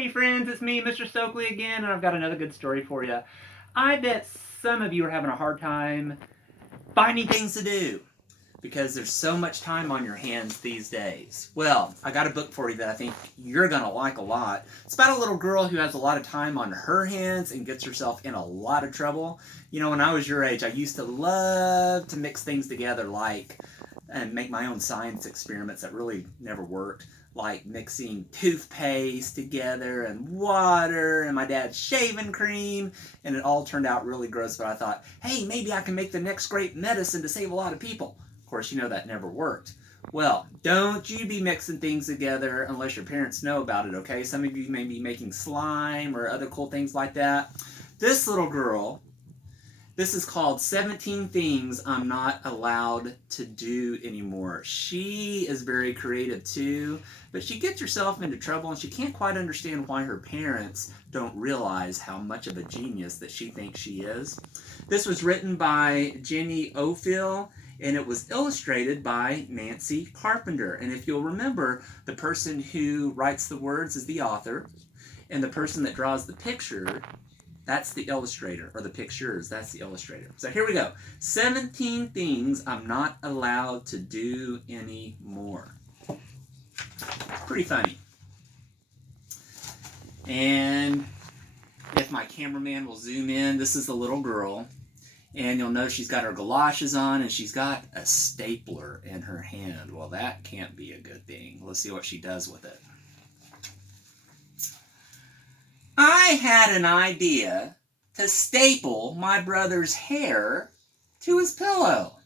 Hey friends, it's me, Mr. Stokely again, and I've got another good story for you. I bet some of you are having a hard time finding things to do because there's so much time on your hands these days. Well, I got a book for you that I think you're going to like a lot. It's about a little girl who has a lot of time on her hands and gets herself in a lot of trouble. You know, when I was your age, I used to love to mix things together and make my own science experiments that really never worked, like mixing toothpaste together and water and my dad's shaving cream, and it all turned out really gross, but I thought, hey, maybe I can make the next great medicine to save a lot of people. Of course, you know that never worked. Well, don't you be mixing things together unless your parents know about it, okay? Some of you may be making slime or other cool things like that. This little girl, this is called 17 Things I'm Not Allowed to Do Anymore. She is very creative too, but she gets herself into trouble and she can't quite understand why her parents don't realize how much of a genius that she thinks she is. This was written by Jenny Offill and it was illustrated by Nancy Carpenter. And if you'll remember, the person who writes the words is the author, and the person that draws the picture, that's the illustrator, or the pictures, that's the illustrator. So here we go. 17 things I'm not allowed to do anymore. Pretty funny. And if my cameraman will zoom in, this is the little girl. And you'll notice she's got her galoshes on and she's got a stapler in her hand. Well, that can't be a good thing. Let's see what she does with it. I had an idea to staple my brother's hair to his pillow.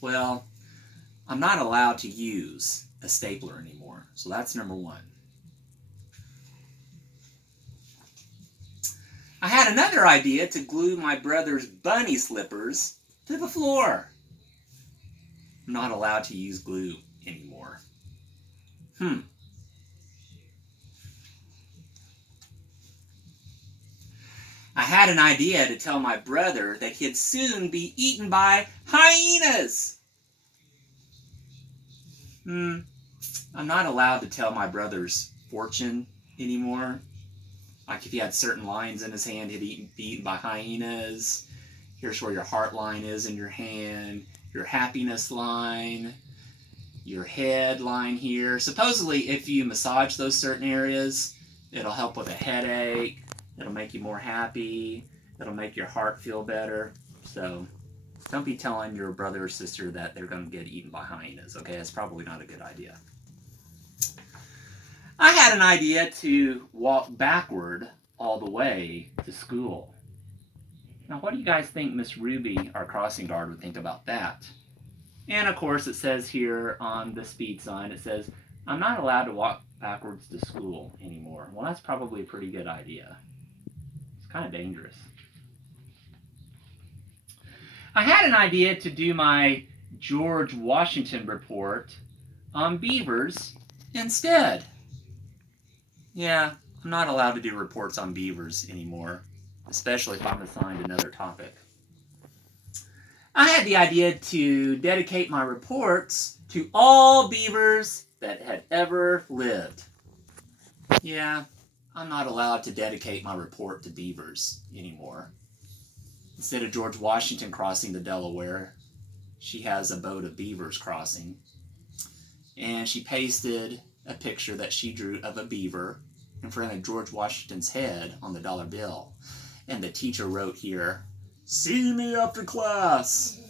Well, I'm not allowed to use a stapler anymore, so that's number one. I had another idea to glue my brother's bunny slippers to the floor. I'm not allowed to use glue anymore. I had an idea to tell my brother that he'd soon be eaten by hyenas. I'm not allowed to tell my brother's fortune anymore. Like if he had certain lines in his hand, he'd be eaten by hyenas. Here's where your heart line is in your hand, your happiness line, your head line here. Supposedly, if you massage those certain areas, it'll help with a headache. It'll make you more happy. It'll make your heart feel better. So don't be telling your brother or sister that they're going to get eaten by hyenas, okay? That's probably not a good idea. I had an idea to walk backward all the way to school. Now, what do you guys think Miss Ruby, our crossing guard, would think about that? And of course, it says here on the speed sign, it says, I'm not allowed to walk backwards to school anymore. Well, that's probably a pretty good idea. It's kind of dangerous. I had an idea to do my George Washington report on beavers instead. Yeah, I'm not allowed to do reports on beavers anymore, especially if I'm assigned another topic. I had the idea to dedicate my reports to all beavers that had ever lived. Yeah, I'm not allowed to dedicate my report to beavers anymore. Instead of George Washington crossing the Delaware, she has a boat of beavers crossing. And she pasted a picture that she drew of a beaver in front of George Washington's head on the dollar bill. And the teacher wrote here, "See me after class."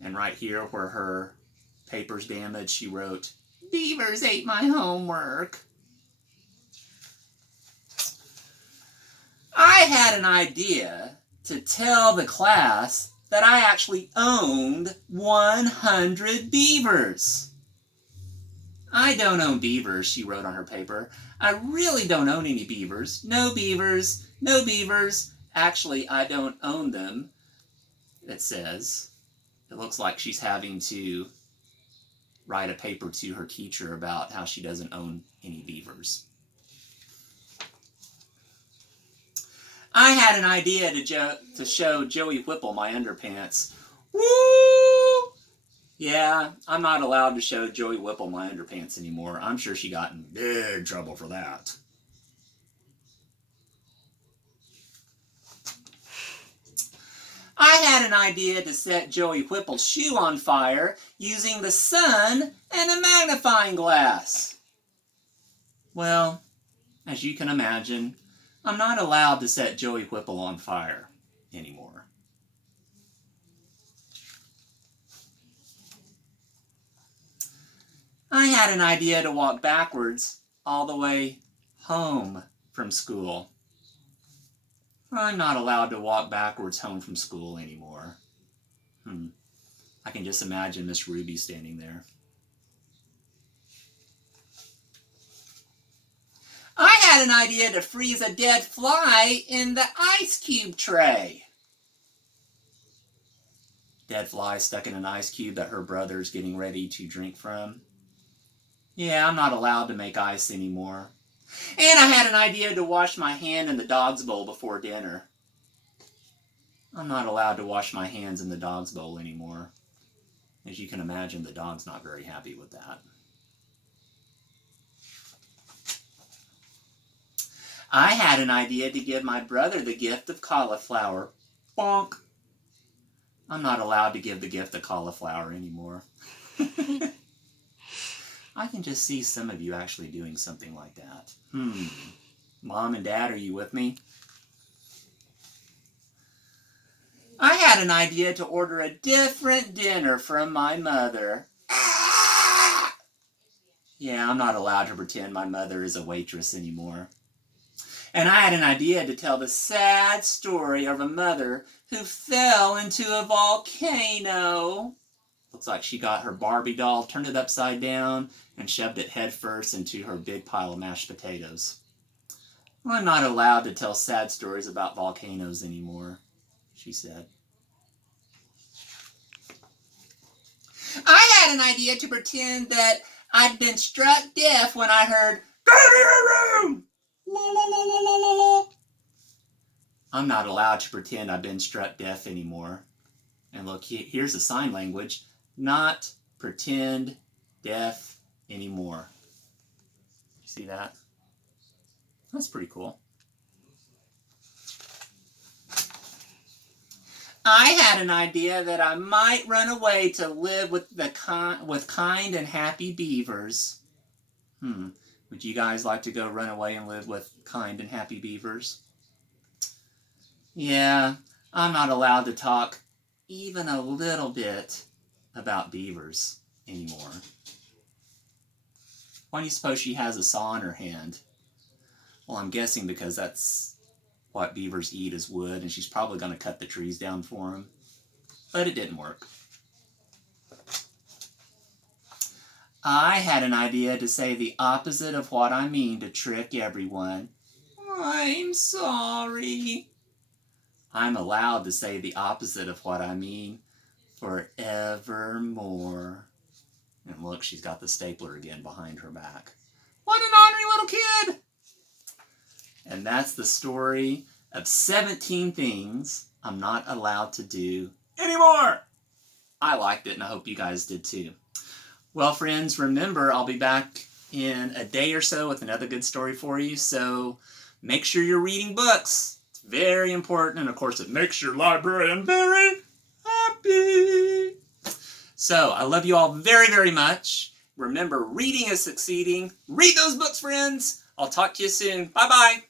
And right here where her paper's damaged, she wrote, "Beavers ate my homework." I had an idea to tell the class that I actually owned 100 beavers. I don't own beavers, she wrote on her paper. I really don't own any beavers. No beavers, no beavers. Actually, I don't own them, it says. It looks like she's having to write a paper to her teacher about how she doesn't own any beavers. I had an idea to show Joey Whipple my underpants. Woo! Yeah, I'm not allowed to show Joey Whipple my underpants anymore. I'm sure she got in big trouble for that. I had an idea to set Joey Whipple's shoe on fire using the sun and a magnifying glass. Well, as you can imagine, I'm not allowed to set Joey Whipple on fire anymore. I had an idea to walk backwards all the way home from school. I'm not allowed to walk backwards home from school anymore. I can just imagine Miss Ruby standing there. I had an idea to freeze a dead fly in the ice cube tray. Dead fly stuck in an ice cube that her brother's getting ready to drink from. Yeah, I'm not allowed to make ice anymore. And I had an idea to wash my hand in the dog's bowl before dinner. I'm not allowed to wash my hands in the dog's bowl anymore. As you can imagine, the dog's not very happy with that. I had an idea to give my brother the gift of cauliflower. Bonk. I'm not allowed to give the gift of cauliflower anymore. I can just see some of you actually doing something like that. Mom and Dad, are you with me? I had an idea to order a different dinner from my mother. Yeah, I'm not allowed to pretend my mother is a waitress anymore. And I had an idea to tell the sad story of a mother who fell into a volcano. Looks like she got her Barbie doll, turned it upside down, and shoved it headfirst into her big pile of mashed potatoes. Well, I'm not allowed to tell sad stories about volcanoes anymore, she said. I had an idea to pretend that I'd been struck deaf when I heard, "Go to your room!" La, la, la, la, la, la, la. I'm not allowed to pretend I've been struck deaf anymore. And look, here's the sign language. Not pretend deaf anymore. You see that? That's pretty cool. I had an idea that I might run away to live with kind and happy beavers. Would you guys like to go run away and live with kind and happy beavers? Yeah, I'm not allowed to talk even a little bit about beavers anymore. Why do you suppose she has a saw in her hand? Well, I'm guessing because that's what beavers eat is wood, and she's probably going to cut the trees down for them. But it didn't work. I had an idea to say the opposite of what I mean to trick everyone. I'm sorry. I'm allowed to say the opposite of what I mean forevermore. And look, she's got the stapler again behind her back. What an ornery little kid! And that's the story of 17 things I'm not allowed to do anymore. I liked it, and I hope you guys did too. Well, friends, remember, I'll be back in a day or so with another good story for you. So make sure you're reading books. It's very important. And of course, it makes your librarian very happy. So I love you all very, very much. Remember, reading is succeeding. Read those books, friends. I'll talk to you soon. Bye-bye.